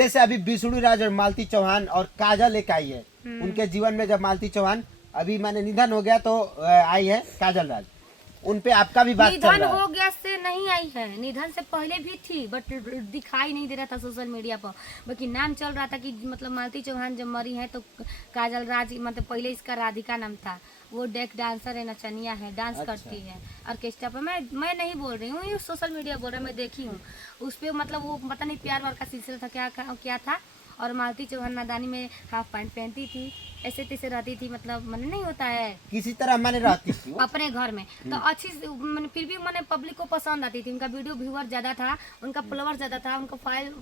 जैसे अभी विष्णु राज और मालती चौहान और काजल एक आई है, उनके जीवन में जब मालती चौहान अभी मैंने निधन हो गया तो आई है काजल राज, उन पे आपका भी बात चल निधन रहा है। हो गया से नहीं आई है, निधन से पहले भी थी बट दिखाई नहीं दे रहा था सोशल मीडिया पर। बाकी नाम चल रहा था कि मतलब मालती चौहान जब मरी है तो काजल राज, मतलब पहले इसका राधिका नाम था। वो डेक डांसर है, नचनिया है, डांस अच्छा। करती है ऑर्केस्ट्रा पर। मैं नहीं बोल रही हूँ, ये सोशल मीडिया बोल रहा है, मैं देखी हूँ उस पर। मतलब वो पता नहीं प्यार वार का सिलसिला था, क्या था। और मालती चौहान नादानी में हाफ पैंट पहनती थी, ऐसे तैसे रहती थी, मतलब मन नहीं होता है किसी तरह मैंने रहती थी वो। अपने घर में। तो अच्छी मैंने फिर भी मैंने पब्लिक को पसंद आती थी, उनका वीडियो व्यूअर ज़्यादा था, उनका फॉलोअर ज़्यादा था, उनको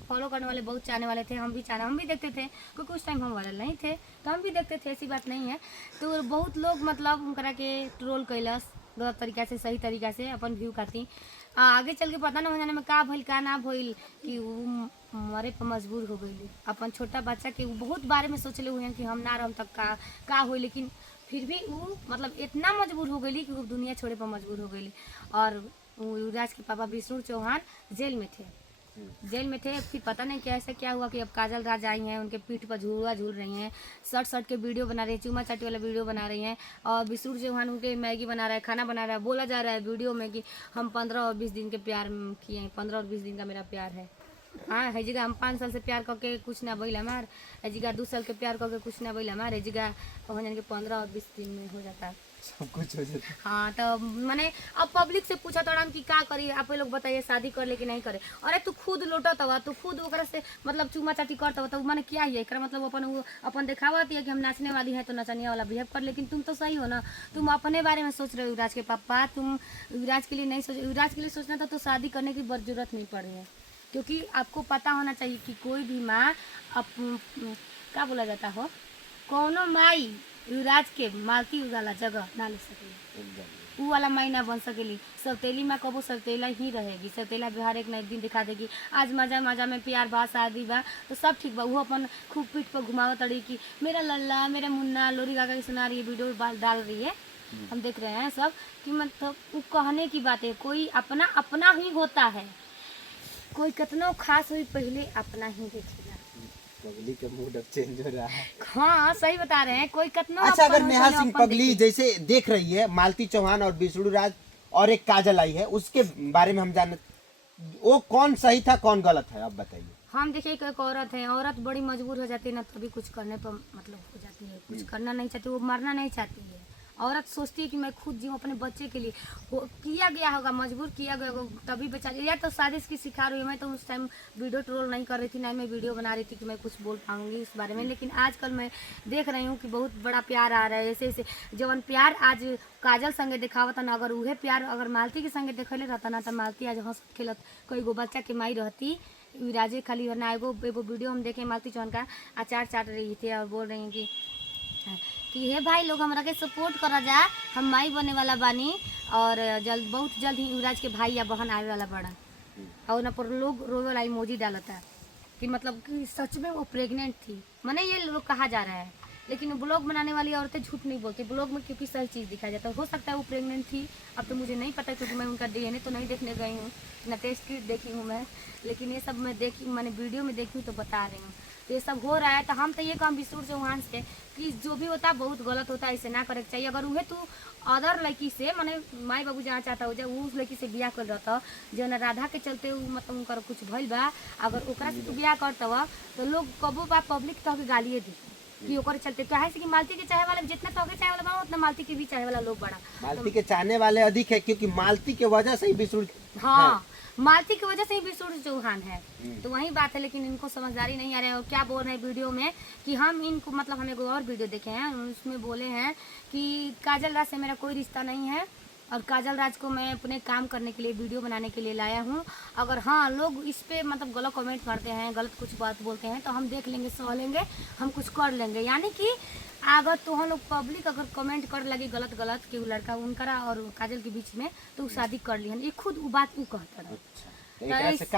फॉलो करने वाले बहुत चाहने वाले थे। हम भी देखते थे, क्योंकि उस टाइम हम वायरल नहीं थे तो हम भी देखते थे, ऐसी बात नहीं है। तो बहुत लोग मतलब उनकरा के ट्रोल कैलस गलत तरीका से, सही तरीका से अपन व्यू खाती। आगे चल के पता ना हो जाने में का भइल का ना भइल कि वो मरे पर मजबूर हो गई। अपन छोटा बच्चा के बहुत बारे में सोचले हुए हैं कि हम ना रहम तक का हो, लेकिन फिर भी वो मतलब इतना मजबूर हो गई कि वो दुनिया छोड़े पर मजबूर हो गई। और युवराज के पापा विष्णु चौहान जेल में थे, फिर पता नहीं कैसे क्या हुआ कि अब काजल राज आई हैं, उनके पीठ पर झूला झूल रही हैं, शर्ट के वीडियो बना रही हैं, चूमा चाटी वाला वीडियो बना रही हैं। और विष्णु चौहान उनके मैगी बना रहा है, खाना बना रहा है, बोला जा रहा है वीडियो में कि हम 15 और 20 दिन के प्यार किए हैं, 15 और 20 दिन का मेरा प्यार है। हाँ, है जगह हम 5 साल से प्यार करके कुछ ना बैल हमार, है जगह 2 साल के प्यार करके कुछ ना बैल हमार, है जगह हो जाने के 15 और 20 दिन में हो जाता है, सब कुछ हो जाता। हाँ। तो मैंने अब पब्लिक से पूछा था कि क्या करी, आप लोग बताइए, शादी कर ले कि नहीं करे। अरे तू खुद लौटत हवा, तू खुद ओकरा से मतलब चूमा चाटी करत हवा, तो मैंने क्या है एकरा मतलब अपन दिखावत है कि हम नाचने वाली है तो नचनिया वाला बिहेव कर। लेकिन तुम तो सही हो ना, तुम अपने बारे में सोच रहे हो युवराज के पापा, तुम युवराज के लिए नहीं सोच, युवराज के लिए सोचना था तो शादी करने की जरूरत नहीं पड़ी है। क्योंकि आपको पता होना चाहिए कि कोई भी माँ क्या बोला जाता हो, कौनो माई युवराज के मालती वाला जगह ना ले सकेली, ऊ वाला माई ना बन सकेली। सौतेली माँ कबो सौतेला ही रहेगी, सौतेला बिहार एक ना एक दिन दिखा देगी। आज मजा मजा में प्यार बा, शादी बा तो सब ठीक बा, वो अपन खूब पीठ पर घुमावत तड़ी कि मेरा लल्ला, मेरा मुन्ना, लोरी गागा की सुना रही है, वीडियो डाल रही है, हम देख रहे हैं सब। कि मतलब वो कहने की बात है, कोई अपना अपना ही होता है, कोई कितना खास हुई पहले अपना ही देखेगा। पगली का मूड अब चेंज हो रहा है। हाँ सही बता रहे हैं, कोई कितना अच्छा, अपन अगर हो, नेहा चलो सिंह अपन पगली देखें। जैसे देख रही है, मालती चौहान और विष्णु राज और एक काजल आई है, उसके बारे में हम जान, वो कौन सही था कौन गलत है, आप बताइए। हम देखिए कि एक औरत है, औरत बड़ी मजबूर हो जाती है ना, तभी कुछ करने पर मतलब हो जाती है, कुछ करना नहीं चाहती, वो मरना नहीं चाहती है। औरत सोचती है कि मैं खुद जीऊँ अपने बच्चे के लिए, वो किया गया होगा, मजबूर किया गया होगा, तभी बेचारी, या तो साजिश की शिकार हुई। मैं तो उस टाइम वीडियो ट्रोल नहीं कर रही थी, ना मैं वीडियो बना रही थी कि मैं कुछ बोल पाऊंगी इस बारे में। लेकिन आजकल मैं देख रही हूँ कि बहुत बड़ा प्यार आ रहा है, ऐसे ऐसे जवन प्यार आज काजल संगे दिखावता ना, अगर उहे प्यार अगर मालती के संगे देखले रहता ना, तो मालती आज हंस खेलत कोई गो बच्चा के माई रहती। राजे खाली ना एगो वीडियो हम देखे मालती चौहान का अचार चाट रही थी और बोल रही हैं कि हे भाई लोग हमरा के सपोर्ट करा जा, हम माई बने वाला बानी, और बहुत जल्द ही युवराज के भाई या बहन आने वाला बड़ा। और ना पर लोग रोवे वाला इमोजी डालता कि मतलब कि सच में वो प्रेग्नेंट थी, माने ये लोग कहा जा रहा है। लेकिन ब्लॉग बनाने वाली औरतें झूठ नहीं बोलती ब्लॉग में, क्योंकि सही चीज़ दिखाया जाता है। हो सकता है वो प्रेग्नेंट थी, अब तो मुझे नहीं पता, क्योंकि मैं उनका डीएनए तो नहीं देखने गई हूँ, ना टेस्ट किट देखी हूँ मैं। लेकिन ये सब मैं देखी, मैंने वीडियो में देखी हूँ तो बता रही हूँ। तो ये सब हो रहा है, तो हम तो ये काम विष्णु चौहान से कि जो भी होता है बहुत गलत होता है, इसे ना करे चाहिए। अगर उहे तू अदर लड़की से माने माई बाबू जहाँ चाहता हो जब उस लड़की से बियाह कर रहता, जो ना राधा के चलते मतलब उनका कुछ भइल बा, अगर ओकरा से तू बियाह करता तो लोग कबो बा पब्लिक तो गालिए दी कि ओकरे चलते। तो है कि मालती के चाहे वाले जितना तोके चाहे वाला बा, उतना मालती के भी चाहे वाला लोग बड़ा। मालती के चाहने वाले अधिक है, क्योंकि मालती के वजह से ही विष्णु, हाँ, मालती की वजह से ही विष्णु चौहान है, तो वही बात है। लेकिन इनको समझदारी नहीं आ रही है। और क्या बोल रहे हैं वीडियो में कि हम इनको मतलब हम एक और वीडियो देखे हैं, उसमें बोले हैं कि काजल राज से मेरा कोई रिश्ता नहीं है, और काजल राज को मैं अपने काम करने के लिए, वीडियो बनाने के लिए लाया हूँ। अगर हाँ लोग इस पे मतलब गलत कमेंट करते हैं, गलत कुछ बात बोलते हैं, तो हम देख लेंगे, सह लेंगे, हम कुछ कर लेंगे। यानी कि अगर तो हम लोग पब्लिक अगर कमेंट कर लगी गलत गलत कि वो लड़का उनकरा और काजल के बीच में, तो शादी कर ली, ये खुद वो बात वो कहता रहा। अच्छा, तो एक ऐसे का